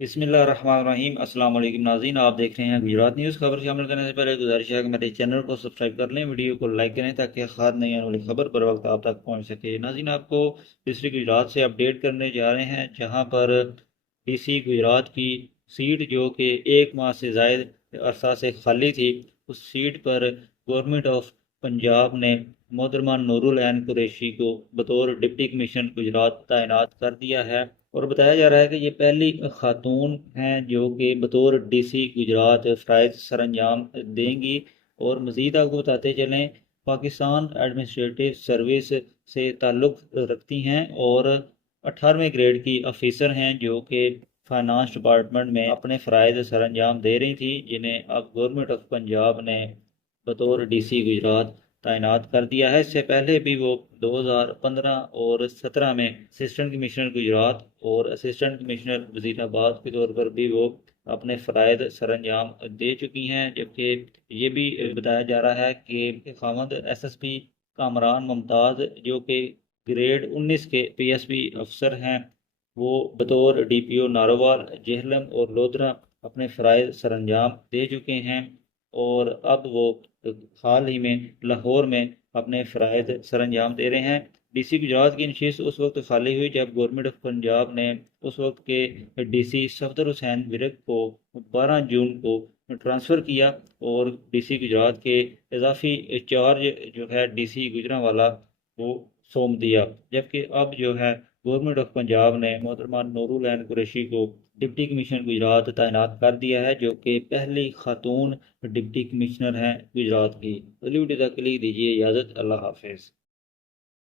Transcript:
بسم اللہ الرحمن الرحیم۔ السلام علیکم ناظرین، آپ دیکھ رہے ہیں گجرات نیوز۔ خبر شامل کرنے سے پہلے گزارش ہے کہ میرے چینل کو سبسکرائب کر لیں، ویڈیو کو لائک کریں تاکہ خاص نئی آنے والی خبر پر وقت آپ تک پہنچ سکے۔ ناظرین، آپ کو ڈسٹرکٹ گجرات سے اپڈیٹ کرنے جا رہے ہیں، جہاں پر ڈی سی گجرات کی سیٹ جو کہ ایک ماہ سے زائد عرصہ سے خالی تھی، اس سیٹ پر گورنمنٹ آف پنجاب نے محترمہ نور العین قریشی کو بطور ڈپٹی کمشنر گجرات تعینات کر دیا ہے، اور بتایا جا رہا ہے کہ یہ پہلی خاتون ہیں جو کہ بطور ڈی سی گجرات فرائض سر انجام دیں گی۔ اور مزید آپ کو بتاتے چلیں، پاکستان ایڈمنسٹریٹو سروس سے تعلق رکھتی ہیں اور 18ویں گریڈ کی آفیسر ہیں جو کہ فائنانس ڈپارٹمنٹ میں اپنے فرائض سر انجام دے رہی تھی، جنہیں اب گورنمنٹ آف پنجاب نے بطور ڈی سی گجرات تعینات کر دیا ہے۔ اس سے پہلے بھی وہ 2015 اور 17 میں اسسٹنٹ کمشنر گجرات اور اسسٹنٹ کمشنر وزیر آباد کے طور پر بھی وہ اپنے فرائض سر انجام دے چکی ہیں، جبکہ یہ بھی بتایا جا رہا ہے کہ خامد ایس ایس پی کامران ممتاز جو کہ گریڈ 19 کے پی ایس پی افسر ہیں، وہ بطور ڈی پی او ناروال، جہلم اور لودھرا اپنے فرائض سر انجام دے چکے ہیں، اور اب وہ حال ہی میں لاہور میں اپنے فرائض سر انجام دے رہے ہیں۔ ڈی سی گجرات کی نشست اس وقت خالی ہوئی جب گورنمنٹ آف پنجاب نے اس وقت کے ڈی سی صفدر حسین ورک کو 12 جون کو ٹرانسفر کیا، اور ڈی سی گجرات کے اضافی چارج جو ہے ڈی سی گجرانوالہ وہ سونپ دیا، جبکہ اب جو ہے گورنمنٹ آف پنجاب نے محترمہ نور العین قریشی کو ڈپٹی کمشنر گجرات تعینات کر دیا ہے، جو کہ پہلی خاتون ڈپٹی کمشنر ہیں گجرات کی۔ اگلی ویڈیو تک کے لیے دیجیے اجازت، اللہ حافظ۔